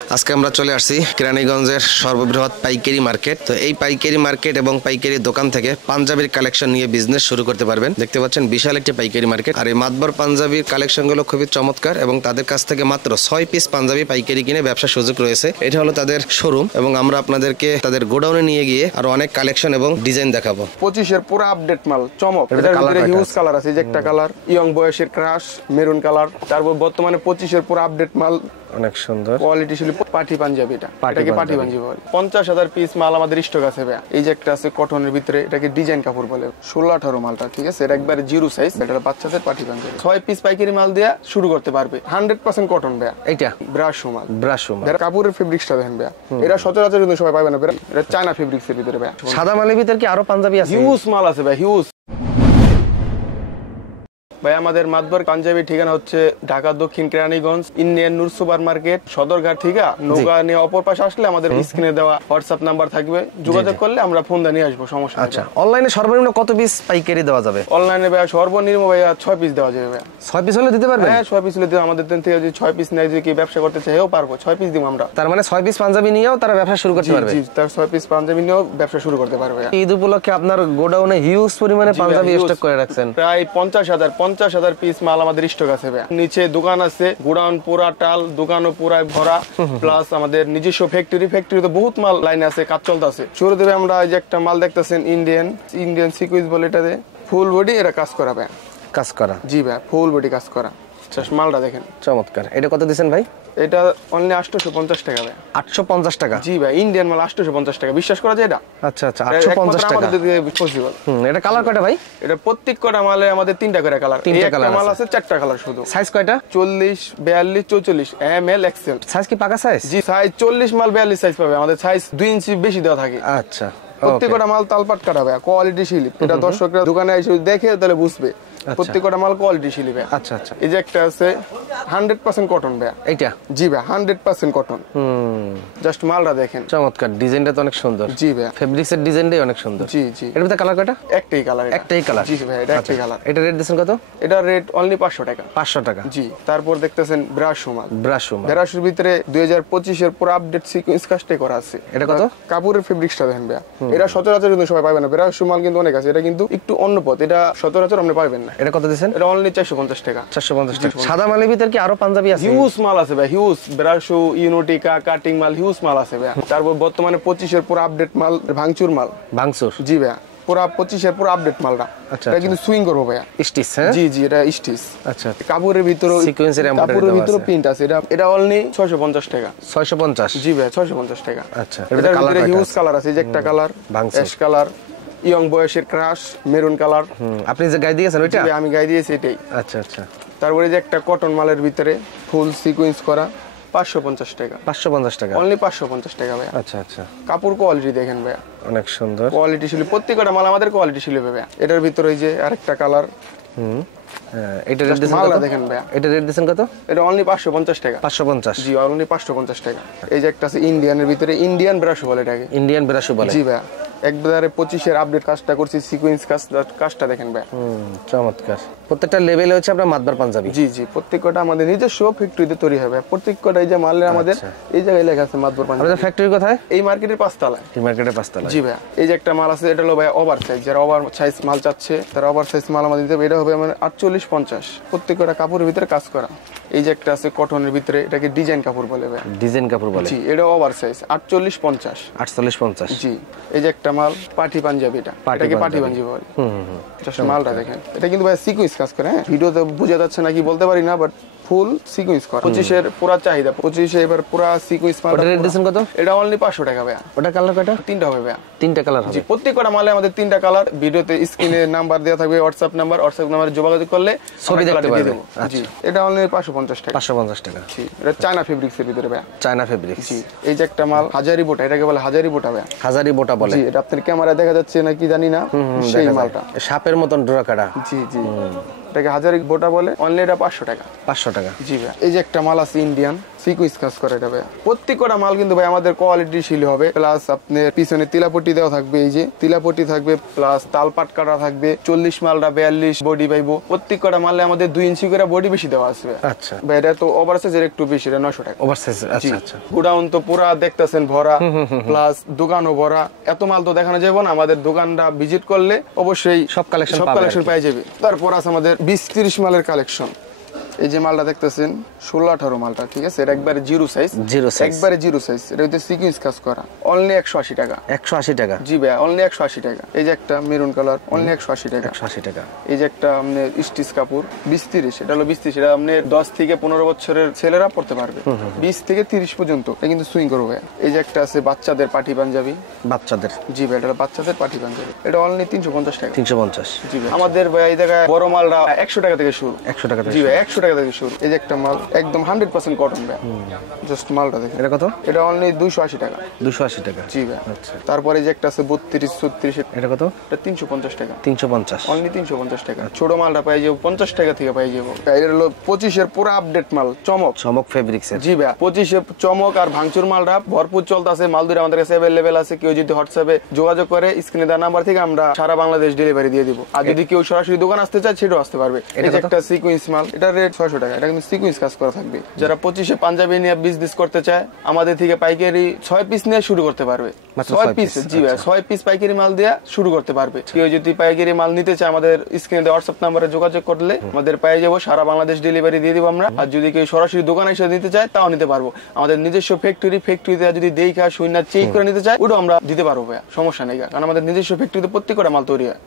আজকে আমরা চলে আসছি কেরানীগঞ্জের সর্ববৃহৎ পাইকারি মার্কেট। তো এই পাইকারি মার্কেট এবং পাইকারি দোকান থেকে পাঞ্জাবির কালেকশন নিয়ে বিজনেস শুরু করতে পারবেন। দেখতে পাচ্ছেন বিশাল একটি পাইকারি মার্কেট। আর এই মাতবর পাঞ্জাবির কালেকশনগুলো খুবই চমৎকার এবং তাদের কাছ থেকে মাত্র 6 পিস পাঞ্জাবি পাইকারি কিনে ব্যবসার সুযোগ রয়েছে। এটা হলো তাদের শোরুম এবং আমরা আপনাদেরকে তাদের গোডাউনে নিয়ে গিয়ে আরো অনেক কালেকশন এবং ডিজাইন দেখাবো। 25 পুরো আপডেট মাল চমক। এটার ভিতরে হিউজ কালার আছে, যে একটা কালার ইয়ং বয়সের ক্রাশ মেরুন কালার। তারপর বর্তমানে 25 পুরো আপডেট মাল, অনেক সুন্দর কোয়ালিটি ছিল পাটি পাঞ্জাবি। এটাকে পাটি পাঞ্জাবি বলে। 50,000 পিস মাল আমাদের স্টক আছে ভাই। এই যে একটা আছে কটনের ভিতরে, এটাকে ডিজাইন কাপড় বলে। 16-18 মালটা ঠিক আছে, এটা একবারে জিরো সাইজ। এটা বাচ্চাদের পাটি পাঞ্জাবি। 6 পিস পাইকারি মাল দিয়ে শুরু করতে পারবে। 100% কটন ভাই। এটা ব্রাশ মাল, ব্রাশ মাল। এর কাপড়ের ফেব্রিক্সটা দেখেন ভাই, এটা সচরাচর কিন্তু সবাই পাবে না ভাই। এটা চায়না ফেব্রিক্সের ভিতরে ভাই। সাদা মালের ভিতর কি আরো পাঞ্জাবি আছে? হিউজ মাল আছে ভাই, হিউজ। ভাই আমাদের মাতবর পাঞ্জাবি ঠিকানা হচ্ছে ঢাকা দক্ষিণ কেরানীগঞ্জ ইন্ডিয়ান নূর সুপার মার্কেট সদরঘাট থেকে নৌকা নিয়ে অপর পাশে আসলে আমাদের স্ক্রিনে দেওয়া হোয়াটসঅ্যাপ নাম্বার থাকবে, যোগাযোগ করলে আমরা ফোন দিয়ে নিয়ে আসবো, সমস্যা। আচ্ছা, অনলাইনে সর্বনিম্ন কত পিস পাইকারি দেওয়া যাবে? অনলাইনে ভাই সর্বনিম্ন ভাই 6 পিস দেওয়া যাবে ভাই। 6 পিস হলে দিতে পারবেন? হ্যাঁ 6 পিস হলে দিতে। আমাদের থেকে যদি 6 পিস নেয়, যদি কি ব্যবসা করতে চাইও পারবো, 6 পিস দিব আমরা। তার মানে 6 পিস পাঞ্জাবি নিয়েও তারা ব্যবসা শুরু করতে পারবে? জি, তার 6 পিস পাঞ্জাবি নিয়েও ব্যবসা শুরু করতে পারবে। ঈদ উপলক্ষে আপনার গোডাউনে হিউজ পরিমাণে পাঞ্জাবি স্টক করে রাখছেন। প্রায় 50,000 পিস মাল আমাদের স্টক আছে ভাই। নিচে দোকান আছে, গোডাউন পুরা টাল, দোকানও পুরা ভরা, প্লাস আমাদের নিজস্ব ফ্যাক্টরিতে বহুত মাল লাইনে আছে, কাজ চলতেছে। শুরু দেবে আমরা যে একটা মাল দেখতেছেন ইন্ডিয়ান সিকুইন্স বলে, এটাতে ফুল বডি এটা কাজ করা ভাই। কাজ করা? জি ভাই, ফুল বডি কাজ করা। মালটা দেখেন চমৎকার। এটা কত দিবেন ভাই? এটা অনলি 850 টাকা ভাই। 850 টাকা? জি ভাই, ইন্ডিয়ান মাল 850 টাকা। বিশ্বাস করা যায় এটা? আচ্ছা আচ্ছা, 850 টাকা পসিবল। এটা কালার কয়টা ভাই? এটা প্রত্যেক কটা মালে আমাদের 3টা করে কালার। একটা মাল আছে 4টা কালার শুধু। সাইজ কয়টা? 40, 42, 44 এমএল এক্সেল। সাইজ কি পাকা সাইজ? জি, সাইজ 40 মাল 42 সাইজ পাবে। আমাদের সাইজ 2 ইঞ্চি বেশি দেওয়া থাকে। আচ্ছা, প্রত্যেকটা মাল তালপাট কাটা ভাই, কোয়ালিটি শিলিপ। এটা দর্শকরা দোকানে এসে দেখে তাহলে বুঝবে প্রত্যেকটা মাল কোয়ালিটি শিলিপ। আচ্ছা আচ্ছা। এই যে একটা আছে 100% কটন ভাই। এইটা? জি ভাই, 100% কটন। জাস্ট মালটা দেখেন, চমৎকার। ডিজাইনটা তো অনেক সুন্দর। জি ভাই, ফেব্রিক্সের ডিজাইনটাই অনেক সুন্দর। জি জি। এর ভিতরে কালার কয়টা? একটাই কালার। একটাই কালার? জি ভাই, এটা একটাই কালার। এটা রেট দিবেন কত? এটা রেট অনলি 500 টাকা। 500 টাকা? জি। তারপর দেখতেছেন ব্রাশ মাল। ব্রাশের ভিতরে 2025 এর পুরো আপডেট সিকোয়েন্স কাজটাই করা আছে। এটা কত? কাপড়ের ফেব্রিক্সটা দেখেন ভাই, এটা সচরাচর কিন্তু সবাই পাবে না। ব্রাশ মাল কিন্তু অনেক আছে, এটা কিন্তু একটু অন্য পথ, এটা সচরাচর আপনি পাবেন না। এটা কত দিবেন? এটা অনলি 450 টাকা। 450 টাকা। সাদা মালের ভিতর কি আরো পাঞ্জাবি আছে? হিউজ মাল আছে ভাই, হিউজ। ব্রাশ, ইউনোটিকা, কাটিং মাল, হিউজ মাল আছে ভাই। তারপর বর্তমানে 25 এর পুরো আপডেট মাল, ভাঙচুর মাল। ভাঙচুর? জি ভাই, পুরো 25 এর পুরো আপডেট মালটা। আচ্ছা, এটা কিন্তু সুইং করব ভাই। স্টিচ? হ্যাঁ জি জি, এটা স্টিচ। আচ্ছা। কাপড়ের ভিতরে সিকোয়েন্সের এমব্রয়ডারি কাপড়ের ভিতরে প্রিন্ট আছে। এটা অনলি 650 টাকা। 650? জি ভাই, 650 টাকা। আচ্ছা। এটার ভিতরে হিউজ কালার আছে, যে একটা কালার অ্যাশ কালার, ইয়ং বয়সের ক্রাশ মেরুন কালার। আপনি যে গায়ে দিয়েছেন ওইটা? আমি গায়ে দিয়েছি এটাই। আচ্ছা আচ্ছা। তারপরে যে একটা কটন মালের ভিতরে ফুল সিকোয়েন্স করা, 550 টাকা। 550 টাকা? অনলি 550 টাকা ভাই। আচ্ছা আচ্ছা। কাপড় কোয়ালিটি দেখেন ভাই, অনেক সুন্দর কোয়ালিটি ছিল। প্রত্যেকটা মাল আমাদের কোয়ালিটি ছিল ভাই। এটার ভিতরে এই যে আরেকটা কালার। এটা রেট দিবেন কত? দেখেন ভাই, এটা রেট দিবেন কত? এটা অনলি 550 টাকা। 550? জি, অনলি 550 টাকা। এই যে একটা আছে ইন্ডিয়ানের ভিতরে, ইন্ডিয়ান ব্রাশ বলে এটাকে। ইন্ডিয়ান ব্রাশ বলে? জি ভাই, একবারে 25 এর আপডেট কাজটা করছি, সিকোয়েন্স কাজটা দেখেন ভাই। চমৎকার। প্রত্যেকটা লেভেলে হচ্ছে আপনার মাতবার পাঞ্জাবি? জি জি, প্রত্যেকটা আমাদের নিজস্ব ফ্যাক্টরিতে তৈরি হবে। প্রত্যেকটা এই যে মালের আমাদের এই জায়গায় লেখা আছে মাতবার পাঞ্জাবি। আমাদের ফ্যাক্টরি কোথায়? এই মার্কেটের 5 তলায়। এই মার্কেটের 5 তলায়? জি ভাই। এই যে একটা মাল আছে, এটা হলো ভাই ওভার সাইজ। যারা ওভার সাইজ মাল চাচ্ছে তারা ওভার সাইজ মাল আমাদের দিতে হবে। এটা হবে মানে 48-50। প্রত্যেকটা কাপড়ের ভিতরে কাজ করা। এই যে একটা আছে কটনের ভিতরে, এটাকে ডিজাইন কাপড় বলে ভাই। ডিজাইন কাপড় বলে? জি, এটা ওভার সাইজ 48-50। 48-50? জি। এই যে একটা মাল পাটি পাঞ্জাবি, এটাকে পাটি পাঞ্জাবি বলে। জাস্ট মালটা দেখেন, এটা কিন্তু ভাই সিকোয়েন্স কাজ করে। হ্যাঁ, ভিডিওতে বোঝা যাচ্ছে নাকি বলতে পারি না, বাট ফুল সিকোয়েন্স করা। 25 এর পুরো চাহিদা, 25 এবার পুরো সিকোয়েন্স মাল। ওটা রেট দিবেন কত? এটা অনলি 500 টাকা ভাই। ওটা কালার কয়টা? 3টা হবে ভাই। 3টা কালার হবে? জি, প্রত্যেকটা মালে আমাদের 3টা কালার। ভিডিওতে স্ক্রিনে নাম্বার দেওয়া থাকবে, হোয়াটসঅ্যাপ নাম্বারে যোগাযোগ করলে ছবি দেখতে পারবেন। জি, এটা অনলি 550 টাকা। 550 টাকা? জি। এটা চায়না ফেব্রিক্সের ভিতরে ভাই। China fabrics? জি। এই যে একটা মাল হাজারি বোটা, এটাকে বলে হাজারি বোটা ভাই। হাজারি বোটা বলে? জি, এটা আপনার ক্যামেরায় দেখা যাচ্ছে নাকি জানি না, সেই মালটা। সাপের মতন ডোরা কাটা? জি জি, এটাকে হাজারি বোটা বলে। অনলি এটা 500 টাকা। 500 টাকা? জি ভাই। এই যে একটা মাল আছে ইন্ডিয়ান সিকুয়েন্স কাজ করা এটা ভাই। প্রত্যেকটা মাল কিন্তু ভাই আমাদের কোয়ালিটি শিল হবে, প্লাস আপনার পিছনে তিলাপট্টি দেওয়া থাকবে, এই যে তিলাপট্টি থাকবে, প্লাস তালপাট কাটা থাকবে। 40 মালটা 42 বডি পাইবো। প্রত্যেকটা মালে আমাদের 2 ইঞ্চি করে বডি বেশি দেওয়া আছে। আচ্ছা ভাই এটা তো ওভারসাইজের একটু বেশি, এটা 900 টাকা ওভারসাইজ। আচ্ছা আচ্ছা। গোডাউন তো পুরা দেখতেছেন ভরা, প্লাস দোকানও ভরা। এত মাল তো দেখানো যাবে না, আমাদের দোকানটা ভিজিট করলে অবশ্যই সব কালেকশন পাই যাবে। তারপর আছে আমাদের 20-30 মালের কালেকশন। এই যে মালটা দেখতেছেন 16-18 মালটা, ঠিক আছে, এটা একবারে জিরো সাইজ, একবারে জিরো সাইজ। এটা হচ্ছে সিকুয়েন্স কাজ করা, অনলি 180 টাকা। 180 টাকা? জি ভাই, অনলি 180 টাকা। এই যে একটা মেরুন কালার, অনলি 180 টাকা। 180 টাকা। এই যে একটা আপনার স্টিচ কাপড় 20-30, এটা হলো 20-30, এটা আপনি 10 থেকে 15 বছরের ছেলেরা পড়তে পারবে। 20 থেকে 30 পর্যন্ত এটা কিন্তু সুইং করবে। এই যে একটা আছে বাচ্চাদের পাটি পাঞ্জাবি, বাচ্চাদের? জি ভাই, এটা বাচ্চাদের পাটি পাঞ্জাবি, এটা অনলি 350 টাকা। 350? জি ভাই। আমাদের ভাই এই জায়গায় বড় মালটা 100 টাকা থেকে শুরু। 100 টাকা থেকে? জি ভাই, 100 টাকা থেকে শুরু। এই যে একটা মাল একদম 100% কটন ভাই, জাস্ট মালটা দেখেন। এটা কত? এটা অনলি 280 টাকা। 280 টাকা? জি ভাই। আচ্ছা। তারপরে যে একটা আছে 32-34, এটা কত? এটা 350 টাকা। 350? অনলি 350 টাকা। ছোট মালটা পাই যাবো 50 টাকা থেকে পাই যাবো। এটা হলো 25 এর পুরো আপডেট মাল, চমক ফেব্রিক্স এর? জি ভাই, 25 এর চমক আর ভাঙচুর মালটা ভরপুর চলতেছে। মাল দুটো আমাদের কাছে অ্যাভেলেবেল আছে। কেউ যদি হোয়াটসঅ্যাপে যোগাযোগ করে স্ক্রিনে দেওয়া নাম্বার থেকে আমরা সারা বাংলাদেশ ডেলিভারি দিয়ে দিব। আর যদি কেউ সরাসরি দোকান আসতে চায় সেটাও আসতে পারবে। এটা একটা সিকুয়েন্স মাল, এটা রেট 600 টাকা। এটা কিন্তু সিকুয়েন্স কাজ করা থাকবে। যারা 25 এ পাঞ্জাবি নিয়ে বিজনেস করতে চায় আমাদের থেকে পাইকারি 6 পিস নিয়ে শুরু করতে পারবে। 6 পিস? জি ভাই, 6 পিস পাইকারি মাল দিয়ে শুরু করতে পারবে। কেউ যদি পাইকারি মাল নিতে চায় আমাদের স্ক্রিনে দেওয়া হোয়াটসঅ্যাপ নাম্বারে যোগাযোগ করলে আমাদের পেয়ে যাবো, সারা বাংলাদেশ ডেলিভারি দিয়ে দিব আমরা। আর যদি কেউ সরাসরি দোকানে এসে নিতে চায় তাও নিতে পারবো। আমাদের নিজস্ব ফ্যাক্টরিতে যদি দেখা শুনে চেক করে নিতে চায় ওটাও আমরা দিতে পারবো ভাইয়া, সমস্যা নেই। কারণ আমাদের নিজস্ব ফ্যাক্টরিতে প্রত্যেকটা মাল তৈরি হয়।